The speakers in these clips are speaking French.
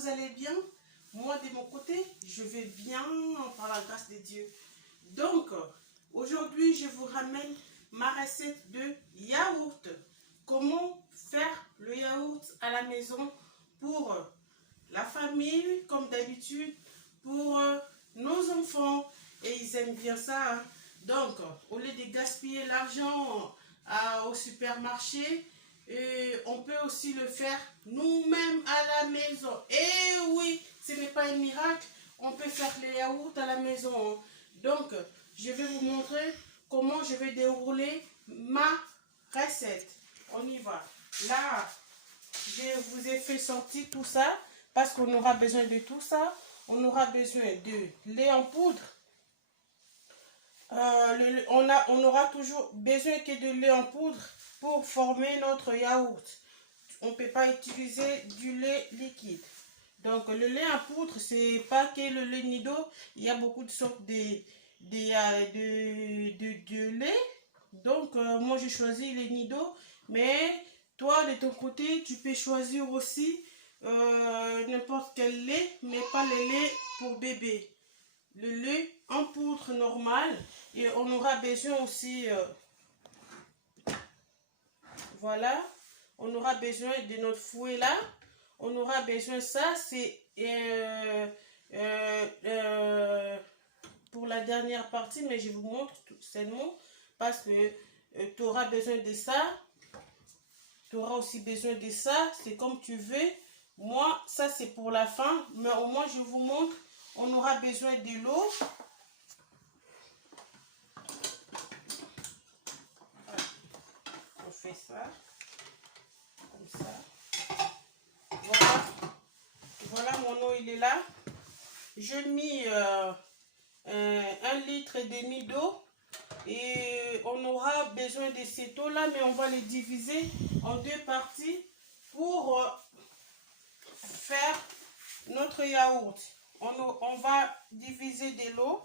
vous allez bien? Moi, de mon côté, je vais bien par la grâce de Dieu. Donc, aujourd'hui, je vous ramène ma recette de yaourt. Comment faire le yaourt à la maison pour la famille, comme d'habitude, pour nos enfants. Et ils aiment bien ça. Hein. Donc, au lieu de gaspiller l'argent au supermarché, on peut aussi le faire nous-mêmes à la maison. Et oui, ce n'est pas un miracle, on peut faire les yaourts à la maison. Donc, je vais vous montrer comment je vais dérouler ma recette. On y va. Là, je vous ai fait sortir tout ça parce qu'on aura besoin de tout ça. On aura besoin de lait en poudre. On aura toujours besoin que de lait en poudre pour former notre yaourt. On ne peut pas utiliser du lait liquide. Donc le lait en poudre, c'est pas que le lait nido. Il y a beaucoup de sortes de lait. Donc moi j'ai choisi les nido. Mais toi de ton côté, tu peux choisir aussi n'importe quel lait, mais pas le lait pour bébé. Le lait en poudre normal. Et on aura besoin aussi, voilà, on aura besoin de notre fouet là. On aura besoin de ça, c'est pour la dernière partie, mais je vous montre seulement parce que tu auras besoin de ça. Tu auras aussi besoin de ça, c'est comme tu veux. Moi, ça c'est pour la fin, mais au moins je vous montre. On aura besoin de l'eau. On fait ça, comme ça. Voilà, voilà mon eau, il est là. J'ai mis 1,5 litre d'eau. Et on aura besoin de cette eau là, mais on va les diviser en deux parties pour faire notre yaourt. On va diviser de l'eau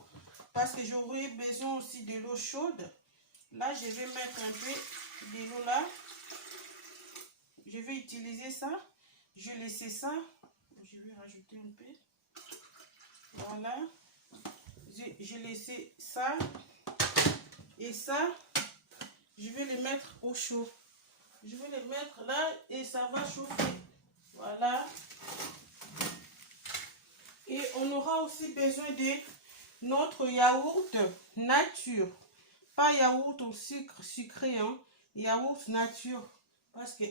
parce que j'aurai besoin aussi de l'eau chaude. Là, je vais mettre un peu de l'eau là. Je vais utiliser ça. Je vais laisser ça. Je vais rajouter un peu. Voilà. J'ai laissé ça. Et ça, je vais les mettre au chaud. Je vais les mettre là et ça va chauffer. Voilà. Et on aura aussi besoin de notre yaourt nature. Pas yaourt au sucre sucré, hein. Yaourt nature. Parce que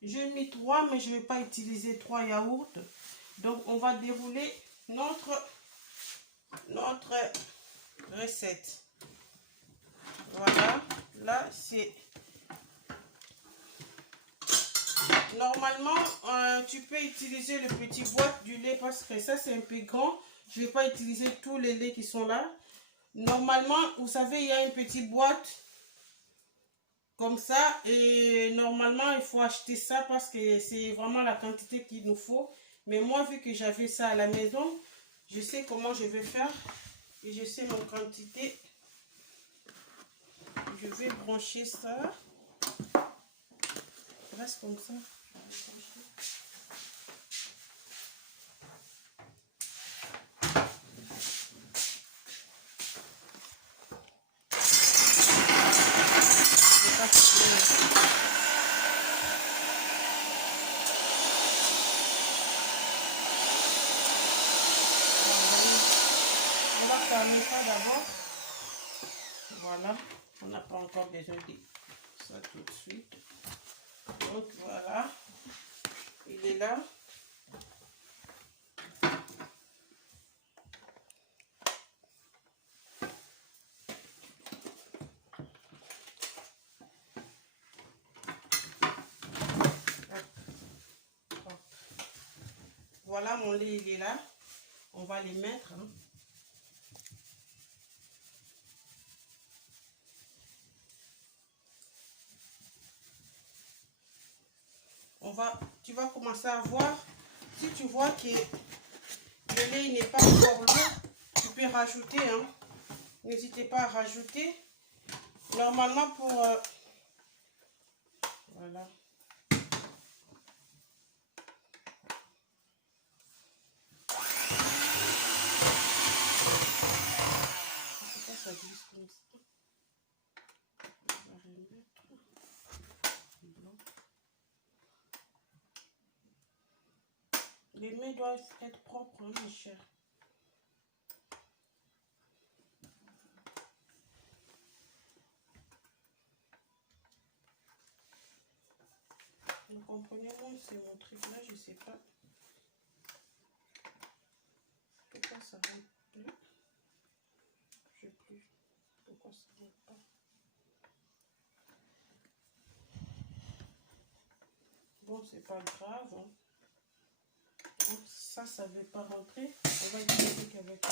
j'ai mis 3, mais je ne vais pas utiliser 3 yaourts. Donc, on va dérouler notre recette. Voilà, là c'est... Normalement, tu peux utiliser le petit boîte du lait parce que ça c'est un peu grand. Je ne vais pas utiliser tous les laits qui sont là. Normalement, vous savez, il y a une petite boîte comme ça. Et normalement, il faut acheter ça parce que c'est vraiment la quantité qu'il nous faut. Mais moi, vu que j'avais ça à la maison, je sais comment je vais faire. Et je sais mon quantité. Je vais brancher ça. Reste comme ça. On va fermer ça d'abord. Voilà, on n'a pas encore besoin de ça tout de suite. Donc voilà, il est là. Voilà, mon lait, il est là. On va les mettre. Hein. Tu vas commencer à voir. Si tu vois que le lait n'est pas encore lourd, tu peux rajouter. Hein. N'hésitez pas à rajouter. Normalement pour... voilà. ça glisse comme ça. On va remettre. Les mains doivent être propres, hein, mes chers. Vous comprenez, moi, c'est mon truc là, je sais pas pourquoi ça ne rentre plus. Je sais plus pourquoi ça ne rentre pas. Bon, c'est pas grave. Hein. Donc, ça ne veut pas rentrer. On va utiliser qu'avec la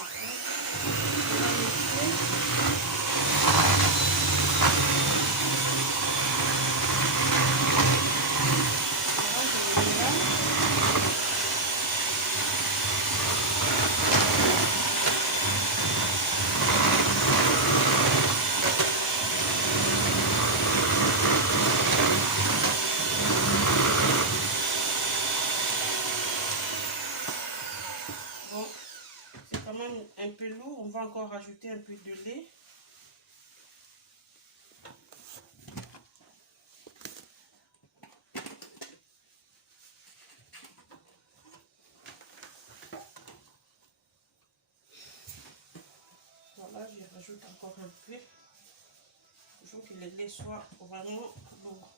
un peu lourd, on va encore rajouter un peu de lait. Voilà, je rajoute encore un peu. Il faut que le lait soit vraiment lourd.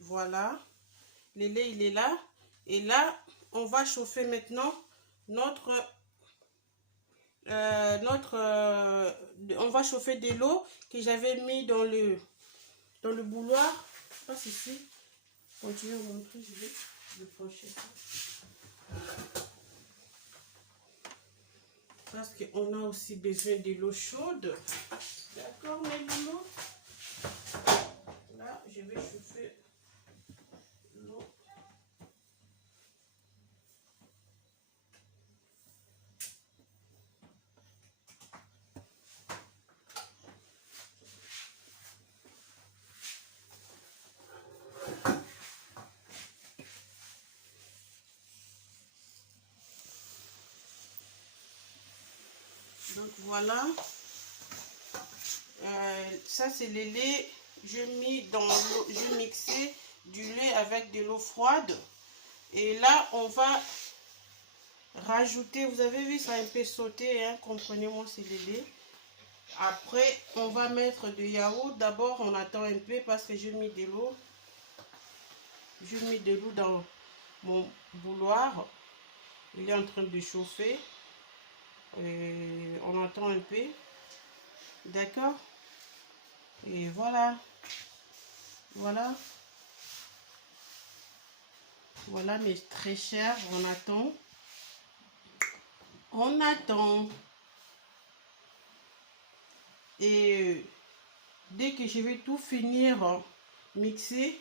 Voilà, le lait il est là. Et là, on va chauffer maintenant on va chauffer de l'eau que j'avais mis dans le bouilloire. Passe ici. Continuez à montrer, je vais le pencher ça. Parce qu'on a aussi besoin de l'eau chaude. D'accord, mes loulous? Là, je vais chauffer l'eau. Donc voilà, ça c'est le lait. J'ai mis dans l'eau, j'ai mixé du lait avec de l'eau froide. Et là, on va rajouter, vous avez vu ça un peu sauté, hein, comprenez-moi, c'est le lait. Après, on va mettre du yaourt. D'abord, on attend un peu parce que j'ai mis de l'eau. J'ai mis de l'eau dans mon bouilloire. Il est en train de chauffer. Et on attend un peu. D'accord? Et voilà. Voilà. Voilà, mes très chers. On attend. On attend. Et dès que je vais tout finir mixer,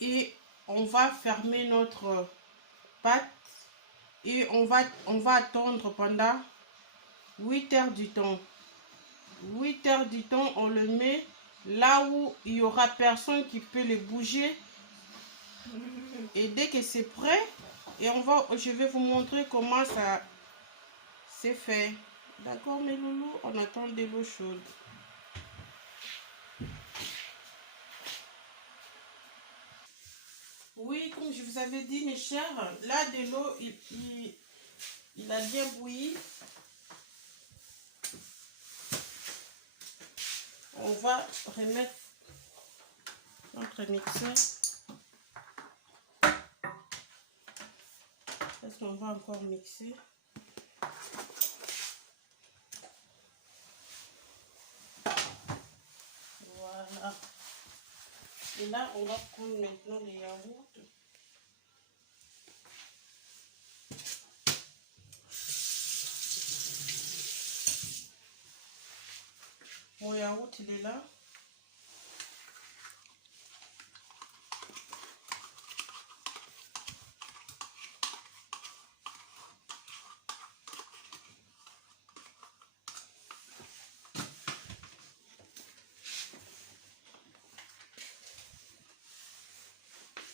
et on va fermer notre pâte et on va attendre pendant 8 heures du temps. 8 heures du temps, on le met là où il n'y aura personne qui peut le bouger. Et dès que c'est prêt, et je vais vous montrer comment ça s'est fait. D'accord mes loulous, on attend de l'eau chaude. Oui, comme je vous avais dit mes chers, là de l'eau, il a bien bouilli. On va remettre notre mixeur. Est-ce qu'on va encore mixer? Voilà. Et là, on va prendre maintenant les yaourts. Mon yaourt, il est là.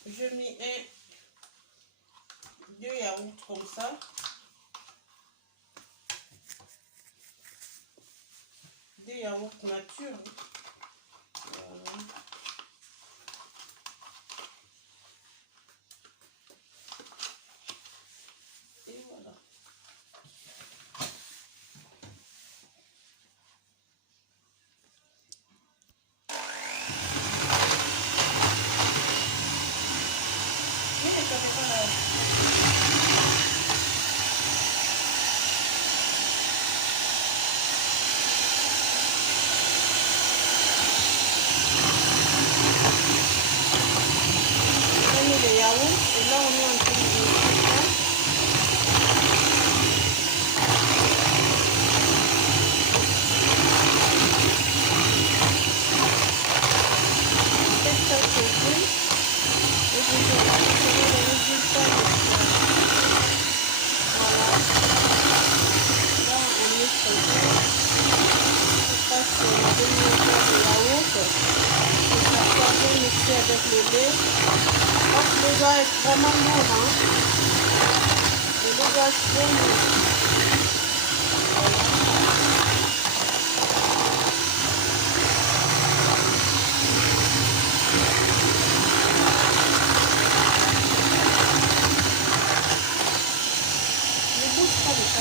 Je mets deux yaourts comme ça. Des yaourts nature. Voilà. Et voilà. Les yaourts et là on est en train de faites ça chauffer et vous verrez le résultat. Voilà, là on est chauffe. Je passe la demi-heure de yaourt et ça va bien mixer avec le lait. Donc le doigt est vraiment lourd, hein. Le doigt est très lourd. Ne bouge pas de ça,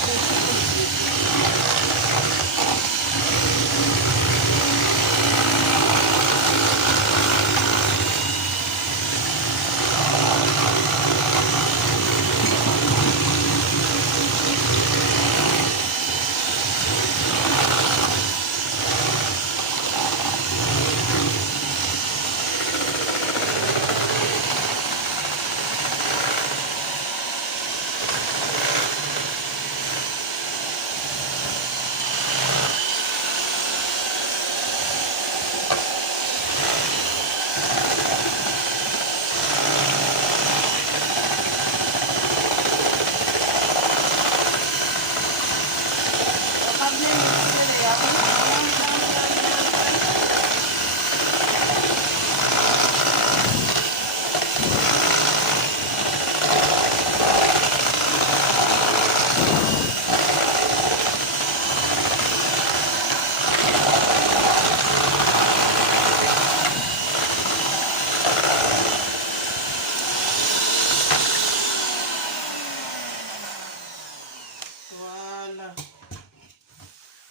voilà.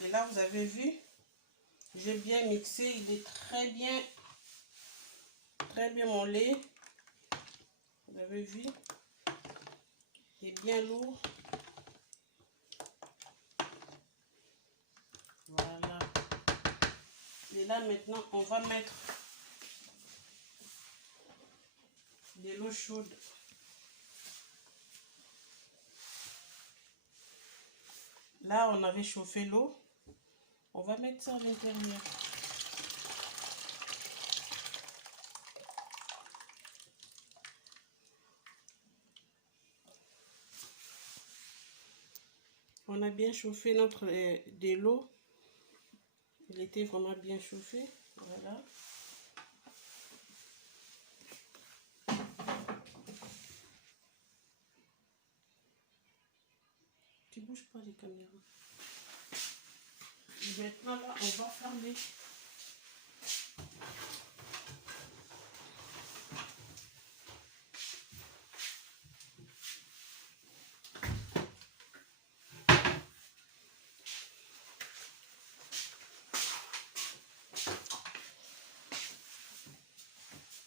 Et là, vous avez vu, j'ai bien mixé, il est très bien mon lait. Vous avez vu, il est bien lourd. Voilà. Et là, maintenant, on va mettre de l'eau chaude. Là, on avait chauffé l'eau. On va mettre ça à l'intérieur. On a bien chauffé de l'eau. était vraiment bien chauffé. Voilà. Tu bouges pas les caméras. Maintenant là, on va fermer.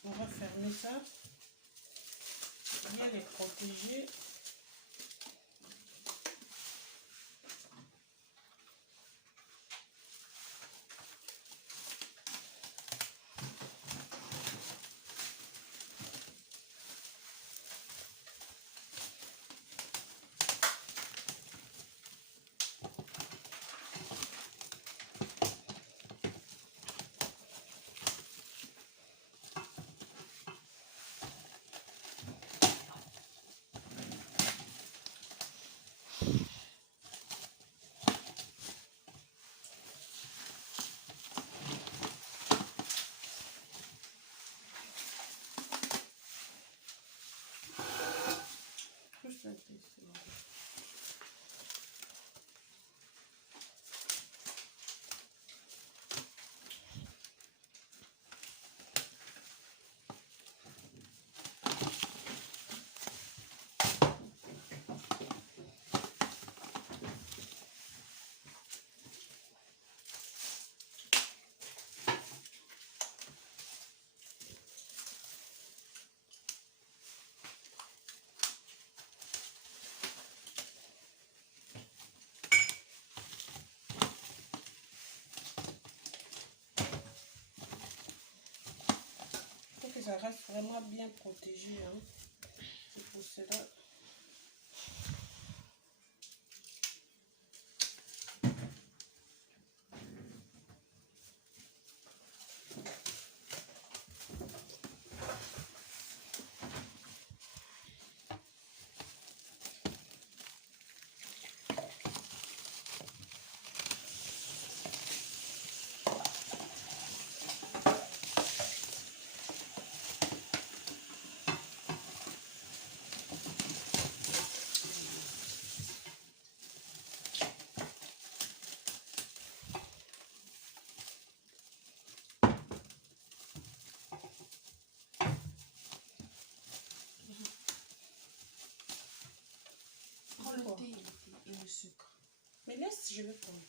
On va fermer ça. Bien les protéger. Ça reste vraiment bien protégé, hein. C'est pour cela. Le thé et le sucre. Mais laisse, je vais prendre.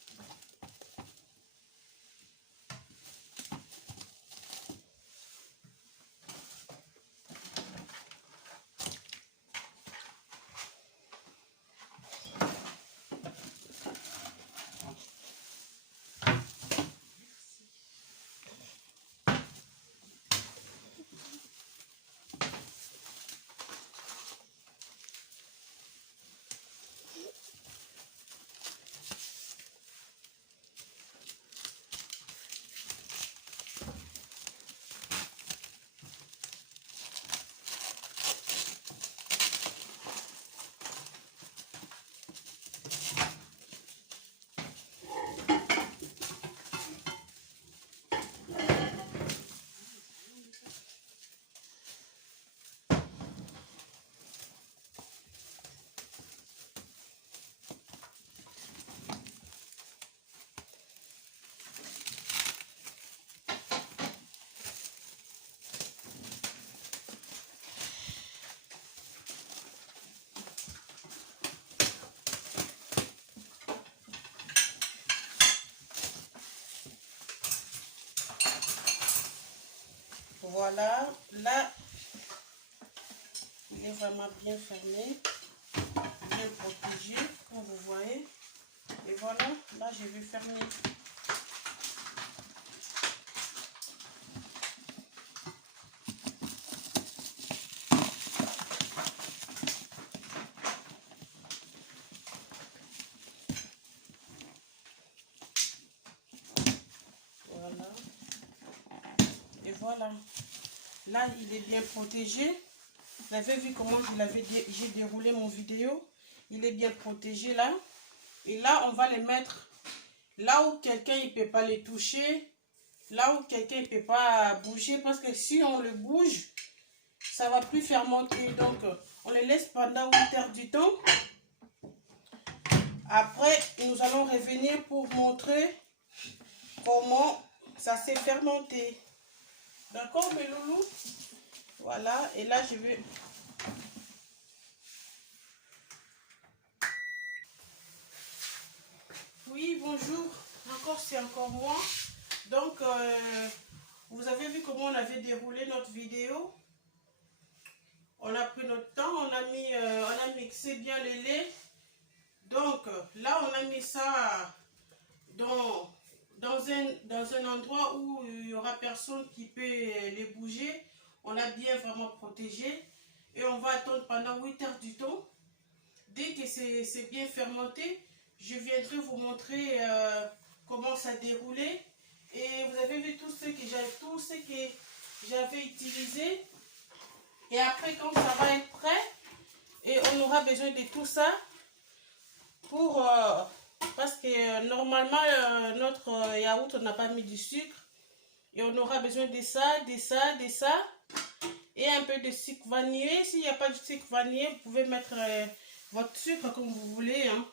Voilà, là, il est vraiment bien fermé, bien protégé, comme vous voyez. Et voilà, là, je vais fermer. Voilà. Et voilà. Là, il est bien protégé. Vous avez vu comment j'ai déroulé mon vidéo. Il est bien protégé là. Et là, on va les mettre là où quelqu'un ne peut pas les toucher, là où quelqu'un ne peut pas bouger, parce que si on le bouge, ça va plus fermenter. Donc, on les laisse pendant 8 heures du temps. Après, nous allons revenir pour montrer comment ça s'est fermenté. D'accord, mes loulous? Voilà, et là, je vais... Oui, bonjour. Encore, c'est encore moi. Donc, vous avez vu comment on avait déroulé notre vidéo. On a pris notre temps, on a mixé bien le lait. Donc, là, on a mis ça dans un endroit où il n'y aura personne qui peut les bouger. On a bien vraiment protégé. Et on va attendre pendant 8 heures du temps. Dès que c'est bien fermenté, je viendrai vous montrer comment ça déroulait. Et vous avez vu tout ce que j'avais utilisé. Et après, quand ça va être prêt, et on aura besoin de tout ça pour... parce que normalement, notre yaourt, on n'a pas mis du sucre. Et on aura besoin de ça, de ça, de ça. Et un peu de sucre vanillé. S'il n'y a pas de sucre vanillé, vous pouvez mettre votre sucre comme vous voulez. Hein.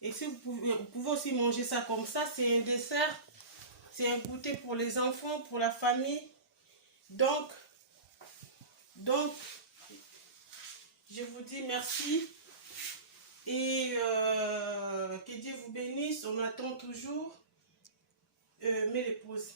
Et si vous pouvez aussi manger ça comme ça, c'est un dessert. C'est un goûter pour les enfants, pour la famille. Donc, je vous dis merci. Et que Dieu vous bénisse. On attend toujours mes épouses.